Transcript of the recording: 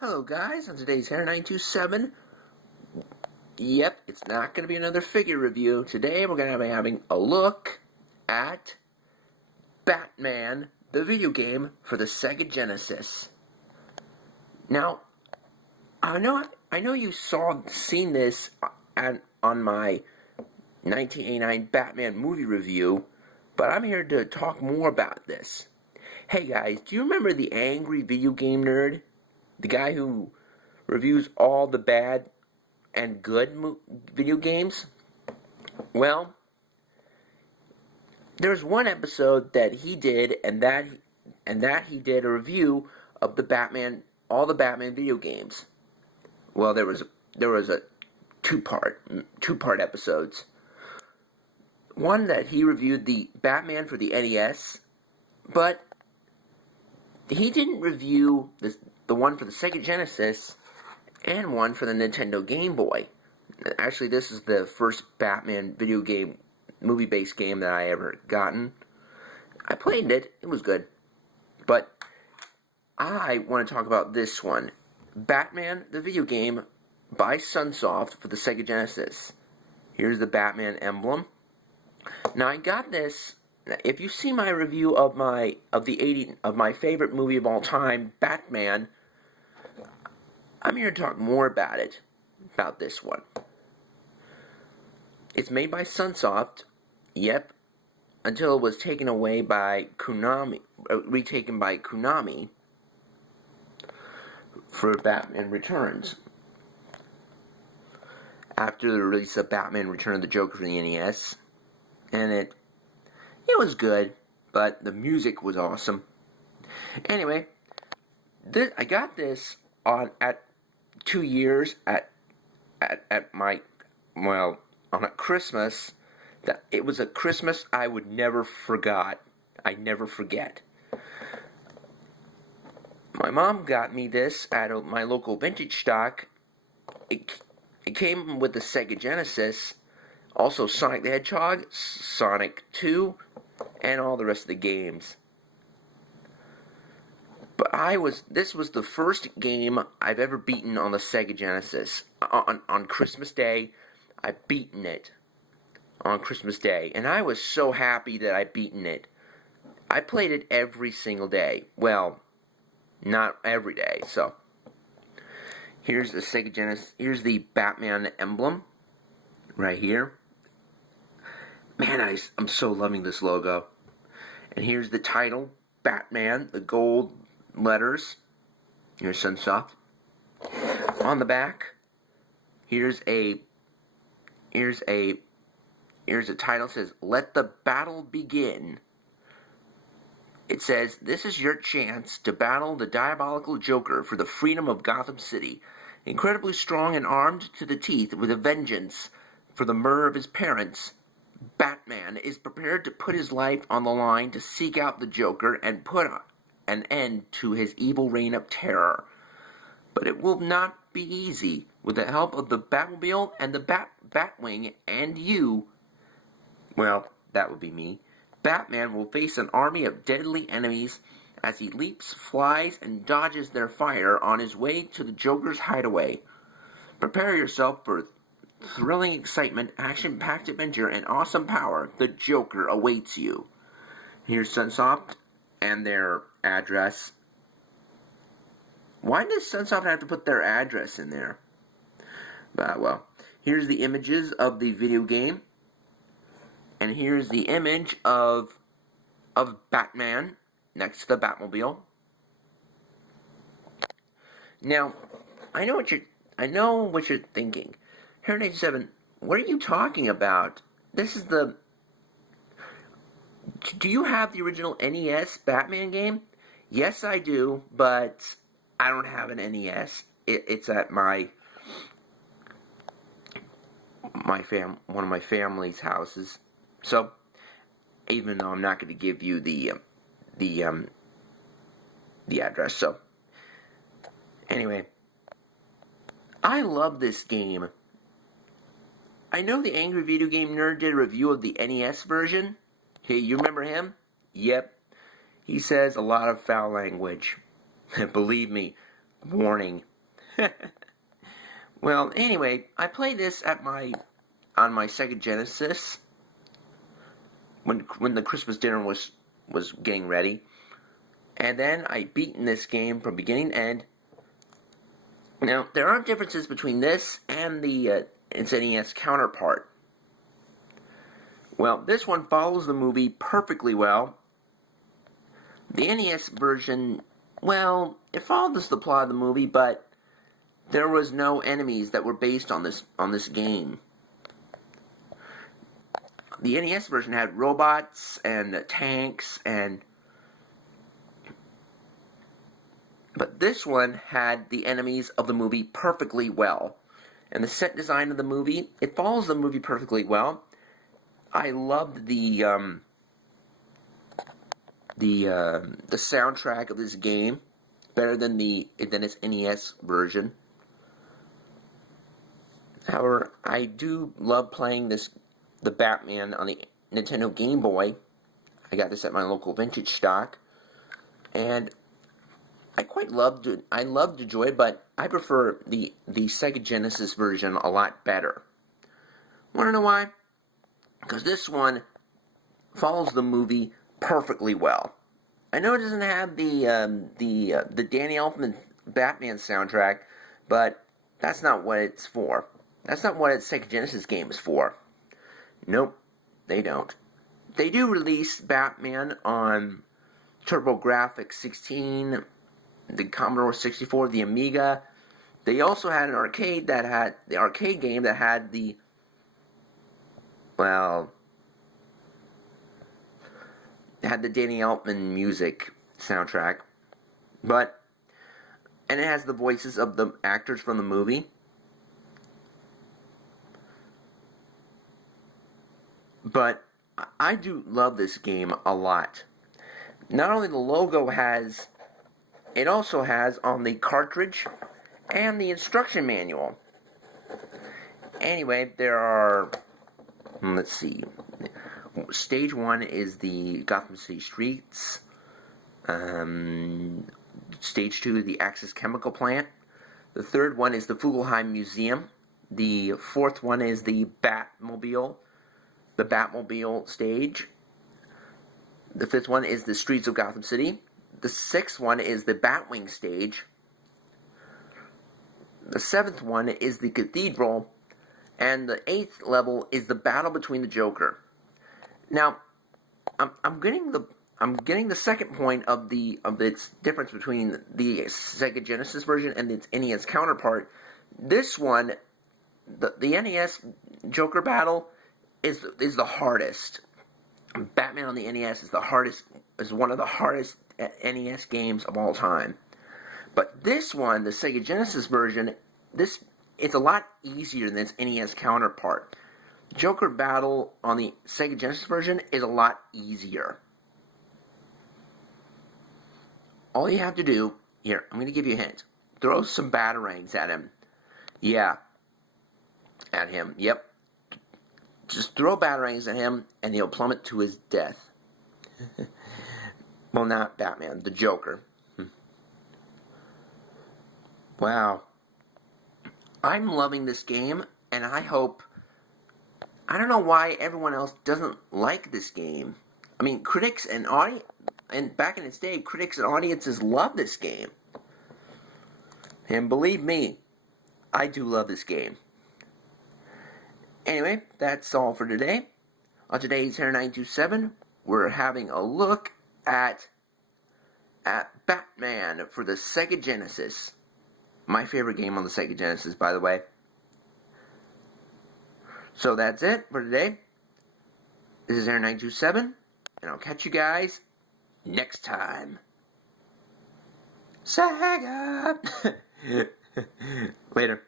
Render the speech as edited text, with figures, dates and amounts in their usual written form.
Hello guys, on today's Harri927, yep, it's not going to be another figure review. Today we're going to be having a look at Batman, the video game for the Sega Genesis. Now, I know you seen this on my 1989 Batman movie review, but I'm here to talk more about this. Hey guys, do you remember the angry video game nerd? The guy who reviews all the bad and good video games? Well, there's one episode that he did, and that he did a review of all the Batman video games. Well, there was a two-part episodes. One that he reviewed the Batman for the NES, but he didn't review the one for the Sega Genesis and one for the Nintendo Game Boy. Actually, this is the first Batman video game, movie-based game that I ever gotten. I played it. It was good. But I want to talk about this one. Batman, the video game by Sunsoft for the Sega Genesis. Here's the Batman emblem. Now, I got this. If you see my review of my favorite movie of all time, Batman, I'm here to talk more about this one. It's made by Sunsoft, yep, until it was taken away by retaken by Konami for Batman Returns. After the release of Batman Return of the Joker for the NES, and it was good, but the music was awesome. Anyway, I got this at 2 years on a Christmas. It was a Christmas I would never forget. My mom got me this at my local vintage stock. It came with the Sega Genesis, also Sonic the Hedgehog, Sonic 2, and all the rest of the games. But this was the first game I've ever beaten on the Sega Genesis. On Christmas Day, I've beaten it on Christmas Day, and I was so happy that I'd beaten it. I played it every single day. Well, not every day, so. Here's the Sega Genesis, here's the Batman emblem, right here. Man, I'm so loving this logo. And here's the title, Batman, the gold letters. Here's Sunsoft. On the back, here's a title. It says, "Let the battle begin." It says, "This is your chance to battle the diabolical Joker for the freedom of Gotham City. Incredibly strong and armed to the teeth with a vengeance for the murder of his parents, Batman is prepared to put his life on the line to seek out the Joker and put an end to his evil reign of terror. But it will not be easy. With the help of the Batmobile and the Batwing and you," well, that would be me, "Batman will face an army of deadly enemies as he leaps, flies, and dodges their fire on his way to the Joker's hideaway. Prepare yourself for thrilling excitement, action-packed adventure, and awesome power. The Joker awaits you." Here's Sunsoft and their address. Why does Sunsoft have to put their address in there? Well, here's the images of the video game. And here's the image of Batman next to the Batmobile. Now, I know what you're thinking. Harri927, what are you talking about? Do you have the original NES Batman game? Yes, I do, but I don't have an NES. It's at one of my family's houses. So, even though I'm not going to give you the address, so anyway, I love this game. I know the Angry Video Game Nerd did a review of the NES version. Hey, you remember him? Yep. He says a lot of foul language. Believe me, Warning. Well, anyway, I played this on my Sega Genesis when the Christmas dinner was getting ready, and then I beaten this game from beginning to end. Now, there are differences between this and its NES counterpart. Well, this one follows the movie perfectly well. The NES version, well, it follows the plot of the movie, but there was no enemies that were based on this game. The NES version had robots and tanks but this one had the enemies of the movie perfectly well. And the set design of the movie, it follows the movie perfectly well. I loved the soundtrack of this game better than its NES version. However, I do love playing the Batman on the Nintendo Game Boy. I got this at my local vintage stock, and I loved the Joy, but I prefer the Sega Genesis version a lot better. Want to know why? Because this one follows the movie perfectly well. I know it doesn't have the Danny Elfman Batman soundtrack, but that's not what it's for. That's not what its Sega Genesis game is for. Nope, they don't. They do release Batman on TurboGrafx 16, the Commodore 64, the Amiga. They also had an arcade that had the arcade game that had the Danny Elfman music soundtrack, and it has the voices of the actors from the movie. But I do love this game a lot. Not only the logo it also has on the cartridge and the instruction manual. Anyway, there are, let's see, Stage 1 is the Gotham City streets. Stage 2 is the Axis Chemical Plant. The third one is the Fugelsheim Museum. The fourth one is the Batmobile stage. The fifth one is the streets of Gotham City. The sixth one is the Batwing stage. The seventh one is the Cathedral. And the eighth level is the battle between the Joker. Now, I'm getting the second point of its difference between the Sega Genesis version and its NES counterpart. This one, the NES Joker battle is the hardest. Batman on the NES is one of the hardest NES games of all time. But this one, the Sega Genesis version, it's a lot easier than its NES counterpart. Joker battle on the Sega Genesis version is a lot easier. All you have to do, here, I'm going to give you a hint. Throw some batarangs at him. Yeah. At him, yep. Just throw batarangs at him, and he'll plummet to his death. Well, not Batman, the Joker. Wow. I'm loving this game, and I don't know why everyone else doesn't like this game. I mean, critics and back in its day, critics and audiences love this game. And believe me, I do love this game. Anyway, that's all for today. On today's Harri927, we're having a look at Batman for the Sega Genesis. My favorite game on the Sega Genesis, by the way. So that's it for today. This is Harri927, and I'll catch you guys next time. Sega! Later.